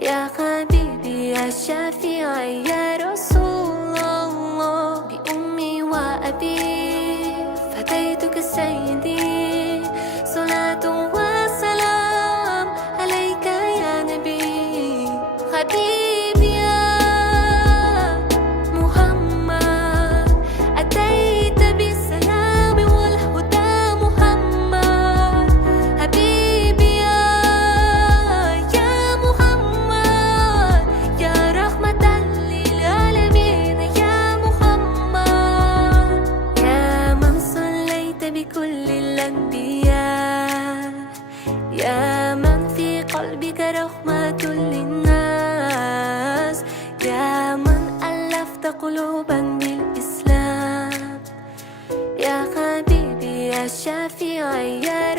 يا حبيبي يا شفيعي يا رسول الله، بأمي وأبي فديتك سيدي، صلاة وسلام عليك يا نبي. حبيبي يا محمد، أتيت بالسلام والهدى محمد. حبيبي يا محمد، يا رحمة للعالمين يا محمد، يا من صليت بكل الأنبياء، يا من في قلبك رحمة للناس، يا من ألفت قلوبا بالإسلام. يا حبيبي يا شفيعي يا